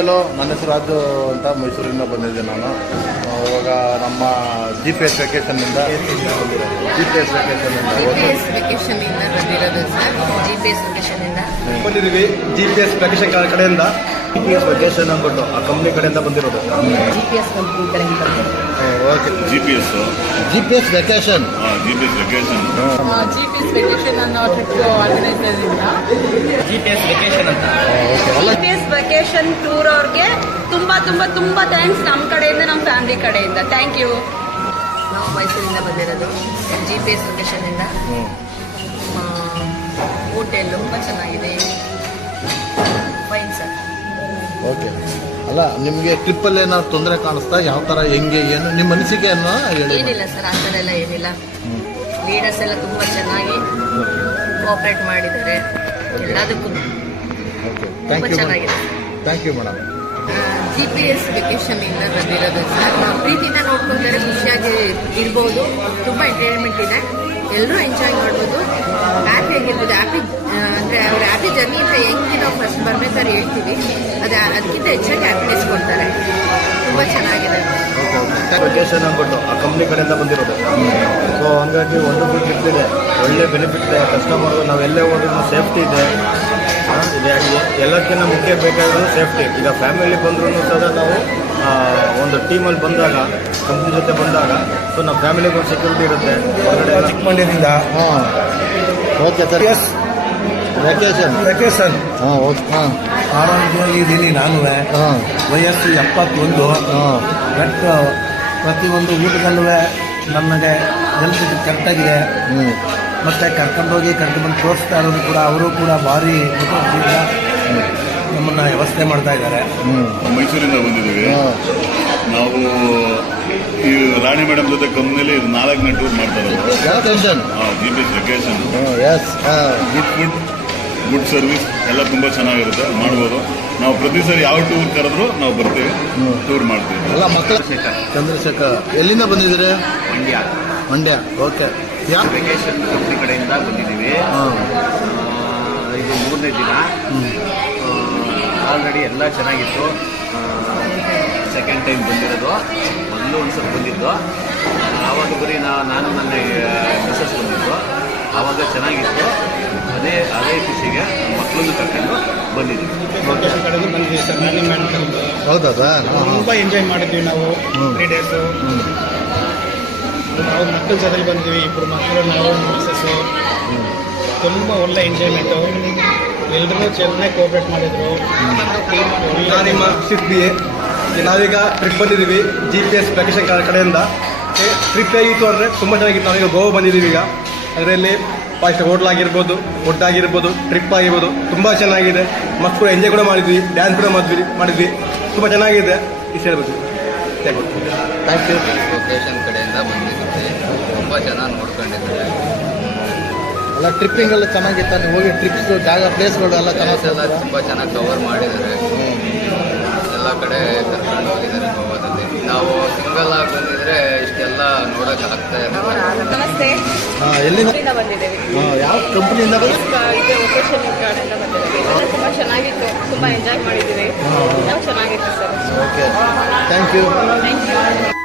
ಎಲ್ಲೋ ನನ್ನ ಹೆಸರು ರಾಜು ಅಂತ ಮೈಸೂರಿಂದ ಬಂದಿದ್ದೆ ನಾನು. ಇವಾಗ ನಮ್ಮ ಜಿ ಪಿ ಎಸ್ ವೆಕೇಷನ್ನಿಂದ ಬಂದಿದ್ದೀವಿ. ಜಿ ಪಿ ಎಸ್ ವೆಕೇಷನ್ ಕಡೆಯಿಂದ ಜಿ ಪಿ ಎಸ್ ವೆಕೇಷನ್ ಅಂದ್ಬಿಟ್ಟು ಆ ಕಂಪ್ನಿ ಕಡೆಯಿಂದ ಬಂದಿರೋದು. ಜಿ ಪಿ ಎಸ್ ಕಂಪ್ನಿ ಕಡೆಯಿಂದ okay. G P S vacation ಅನ್ನೋ ಟ್ರಿಪ್ ಆರ್ಗನೈಸರ್ದಿಂದ ಜಿ ಪಿ ಎಸ್ ವೆಕೇಷನ್ ಅಂತ G P S vacation tour ಅವ್ರಿಗೆ ತುಂಬಾ ತುಂಬಾ ತುಂಬಾ ಥ್ಯಾಂಕ್ಸ್ ನಮ್ಮ ಕಡೆಯಿಂದ, ನಮ್ಮ ಫ್ಯಾಮಿಲಿ ಕಡೆಯಿಂದ. Thank you. ನಾವು ಮೈಸೂರಿಂದ ಬಂದಿರೋದು ಜಿ ಪಿ ಎಸ್ ವೆಕೇಷನ್ನಿಂದ. ಹೋಟೆಲ್ ತುಂಬ ಚೆನ್ನಾಗಿದೆ. Fine sir. ಓಕೆ. ಅಲ್ಲ, ನಿಮಗೆ ಟ್ರಿಪ್ಪಲ್ಲಿ ಏನಾದ್ರು ತೊಂದರೆ ಕಾಣಿಸ್ತಾ? ಯಾವ ಥರ, ಹೆಂಗೆ, ಏನು ನಿಮ್ಮ ಅನಿಸಿಕೆಯನ್ನು ಹೇಳಿ. ಏನಿಲ್ಲ ಸರ್, ಆ ಥರ ಎಲ್ಲ ಏನಿಲ್ಲ. ಲೀಡರ್ಸ್ ಎಲ್ಲ ತುಂಬ ಚೆನ್ನಾಗಿ ಕೋಆಪ್ರೇಟ್ ಮಾಡಿದ್ದಾರೆ ಎಲ್ಲದಕ್ಕೂ. ಓಕೆ, ತುಂಬ ಚೆನ್ನಾಗಿದೆ. Thank you madam. G P S ವೆಕೇಷನ್ನಿಂದ ಬಂದಿರೋದು ಸರ್. ಪ್ರೀತಿಯಿಂದ ನೋಡ್ಕೊಂತಾರೆ, ಖುಷಿಯಾಗಿ ಇರ್ಬೋದು. ತುಂಬ ಎಂಟರ್ಟೈನ್ಮೆಂಟ್ ಇದೆ, ಎಲ್ಲರೂ ಎಂಜಾಯ್ ಮಾಡ್ಬೋದು. ಹ್ಯಾಪಿ ಆಗಿರ್ಬೋದು. ಹ್ಯಾಪಿ ಅಂದರೆ ಅವ್ರ ಹ್ಯಾಪಿ ಜರ್ನಿ ಅಂತ ಹೆಂಗೆ ನಾವು ಫಸ್ಟ್ ಬರ್ಬೇಕಾದ್ರೆ ಹೇಳ್ತೀವಿ, ಅದಕ್ಕಿಂತ ಹೆಚ್ಚಾಗಿ ಹ್ಯಾಪಿನೆಸ್ ಕೊಡ್ತಾರೆ. ತುಂಬ ಚೆನ್ನಾಗಿದೆ. ವೆಕೇಷನ್ ಅಂದ್ಬಿಟ್ಟು ಆ ಕಂಪ್ನಿ ಕಡೆಯಿಂದ ಬಂದಿರೋದು. ಸೊ ಹಂಗಾಗಿ ವಂಡರ್ಫುಲ್ ಟ್ರಿಪ್ ಇದೆ, ಒಳ್ಳೆ ಬೆನಿಫಿಟ್ ಇದೆ. ಕಸ್ಟಮರ್ ನಾವೆಲ್ಲೇ ಹೋದ್ರೂ ಸೇಫ್ಟಿ ಇದೆ. ಎಲ್ಲಕ್ಕಿಂತ ಮುಖ್ಯ ಬೇಕಾಗಿರೋದು ಸೇಫ್ಟಿ. ಈಗ ಫ್ಯಾಮಿಲಿ ಬಂದ್ರೂ ಸಹ ನಾವು ಒಂದು ಟೀಮಲ್ಲಿ ಬಂದಾಗ, ಕಂಪ್ನಿ ಜೊತೆ ಬಂದಾಗ, ಸೊ ನಮ್ಮ ಫ್ಯಾಮಿಲಿಗೆ ಒಂದು ಸೆಕ್ಯೂರಿಟಿ ಇರುತ್ತೆ. ಹೊರಗಡೆ ಚಿಕ್ಕಮಂಡ್ಯದಿಂದ okay sir. S vacation okay. ಆರೋಗ್ಯವಾಗಿ ಇದ್ದೀನಿ ನಾನು. ವಯಸ್ಸು 71. ಬಟ್ ಪ್ರತಿಯೊಂದು ಊಟದಲ್ಲೂ ನಮಗೆ ಹೆಲ್ತ್ ಕರೆಕ್ಟಾಗಿದೆ. ಮತ್ತು ಕರ್ಕೊಂಡೋಗಿ ಕರ್ಕೊಂಡ್ಬಂದು ತೋರಿಸ್ತಾ ಇರೋದು ಕೂಡ, ಅವರು ಕೂಡ ಭಾರಿ ಮುಖರ್ಜಿಯಿಂದ ನಮ್ಮನ್ನು ವ್ಯವಸ್ಥೆ ಮಾಡ್ತಾ ಇದ್ದಾರೆ. ಮೈಸೂರಿಂದ ಬಂದಿದ್ದೀವಿ ನಾವು. ಈ ರಾಣಿ ಮೇಡಮ್ ಜೊತೆ ಕಂಪ್ನಿಯಲ್ಲಿ 4ನೇ ಟೂರ್ ಮಾಡ್ತಾ ಇರೋದು. G P S vacation. Good food, good service ಎಲ್ಲ ತುಂಬ ಚೆನ್ನಾಗಿರುತ್ತೆ, ಮಾಡ್ಬೋದು. ನಾವು ಪ್ರತಿ ಸರಿ ಯಾವ ಟೂರ್ ಕರೆದ್ರು ನಾವು ಬರ್ತೀವಿ, ಟೂರ್ ಮಾಡ್ತೀವಿ. ಎಲ್ಲ ಮಕ್ಕಳು. ಚಂದ್ರಶೇಖರ್, ಎಲ್ಲಿಂದ ಬಂದಿದ್ದೀರಿ? ಮಂಡ್ಯ. ಓಕೆ. ವೆಕೇಷನ್ ಕಂಪ್ನಿ ಕಡೆಯಿಂದ ಬಂದಿದ್ದೀವಿ. ಇದು 3ನೇ ದಿನ. ಆಲ್ರೆಡಿ ಎಲ್ಲ ಚೆನ್ನಾಗಿತ್ತು. ಸೆಕೆಂಡ್ ಟೈಮ್ ಬಂದಿರೋದು. ಮೊದಲು ಒಂದು ಸ್ವಲ್ಪ ಬಂದಿದ್ದು, ಆವಾಗ ಬರೀ ನಾನು ನನ್ನ ಮಿಸಸ್ ಬಂದಿದ್ದು. ಆವಾಗ ಚೆನ್ನಾಗಿತ್ತು. ಅದೇ ಖುಷಿಗೆ ಮಕ್ಕಳನ್ನು ಕರ್ಕೊಂಡು ಬಂದಿದ್ದೀವಿ. ವೆಕೇಷನ್ ಕಡೆಯಿಂದ ಬಂದಿದ್ದೀವಿ ಸರ್. ರಾಣಿ ಮೇಡಮ್ ಕಡೆಯಿಂದ. ಹೌದಾ ಸರ್? ತುಂಬ ಎಂಜಾಯ್ ಮಾಡಿದ್ವಿ ನಾವು 3 ಡೇಸು. ನಾವು ಮಕ್ಕಳ ಜೊತೆಲಿ ಬಂದ್ವಿ, 2 ಮಕ್ಕಳು, ನಾವು ಮಿಸಸ್ಸು. ತುಂಬ ಒಳ್ಳೆ ಎಂಜಾಯ್ಮೆಂಟು. ಎಲ್ಲರೂ ಚೆನ್ನಾಗಿ ಕೋಆಪ್ರೇಟ್ ಮಾಡಿದರು. ನಿಮ್ಮ ಸಿದ್ಧಿ. ನಾವೀಗ ಟ್ರಿಪ್ ಬಂದಿದ್ದೀವಿ ಜಿ ಪಿ ಎಸ್ ವೆಕೇಷನ್ ಕಡೆಯಿಂದ. ಟ್ರಿಪ್ ಹೇಗಿತ್ತು ಅಂದರೆ ತುಂಬ ಚೆನ್ನಾಗಿತ್ತು. ನಾವೀಗ ಗೋವಾ ಬಂದಿದ್ದೀವಿ. ಈಗ ಅದರಲ್ಲಿ ಫಾಸ್ಟ್ ಹೋಟ್ಲ್ ಆಗಿರ್ಬೋದು, ಫುಡ್ ಆಗಿರ್ಬೋದು, ಟ್ರಿಪ್ ಆಗಿರ್ಬೋದು, ತುಂಬ ಚೆನ್ನಾಗಿದೆ. ಮಕ್ಕಳು ಎಂಜಾಯ್ ಕೂಡ ಮಾಡಿದ್ವಿ, ಡ್ಯಾನ್ಸ್ ಕೂಡ ಮಾಡಿದ್ವಿ. ತುಂಬ ಚೆನ್ನಾಗಿದೆ. ಇಷ್ಟು ಹೇಳ್ಬೋದು. Thank you. ಲೊಕೇಶನ್ ಕಡೆಯಿಂದ ಬಂದಿದ್ದೀವಿ. ತುಂಬ ಚೆನ್ನಾಗಿ ನೋಡ್ಕೊಂಡಿದ್ದಾರೆ. ಎಲ್ಲ ಟ್ರಿಪ್ಪಿಂಗ್ ಎಲ್ಲ ಚೆನ್ನಾಗಿತ್ತ? ನೀವು ಹೋಗಿ ಟ್ರಿಪ್ಸ್, ಜಾಗ, ಪ್ಲೇಸ್ಗಳು ಎಲ್ಲ ಚೆನ್ನಾಗಿ ತುಂಬ ಚೆನ್ನಾಗಿ ಕವರ್ ಮಾಡಿದ್ದಾರೆ. ಎಲ್ಲ ಕಡೆ ಕರ್ಕೊಂಡು ಹೋಗಿದ್ದಾರೆ ಗೋವಾದಲ್ಲಿ. ನಾವು ಸಿಂಗಲ್ ಆಗಿ ಬಂದಿದ್ರೆ ಇಷ್ಟೆಲ್ಲ ನೋಡೋಕೆ ಆಗ್ತಾ ಇದೆ. ನಮಸ್ತೆ. ಎಲ್ಲಿಂದ ಬಂದಿದ್ದೇವೆ? ಯಾವ ಕಂಪ್ನಿಯಿಂದ ಬಂದ? ವೆಕೇಷನ್ ಕಡೆಯಿಂದ ಬಂದಿದ್ದೇವೆ. ತುಂಬ ಚೆನ್ನಾಗಿತ್ತು, ತುಂಬ ಎಂಜಾಯ್ ಮಾಡಿದ್ದೀವಿ. ಚೆನ್ನಾಗಿತ್ತು sir. Okay, thank you. Thank you.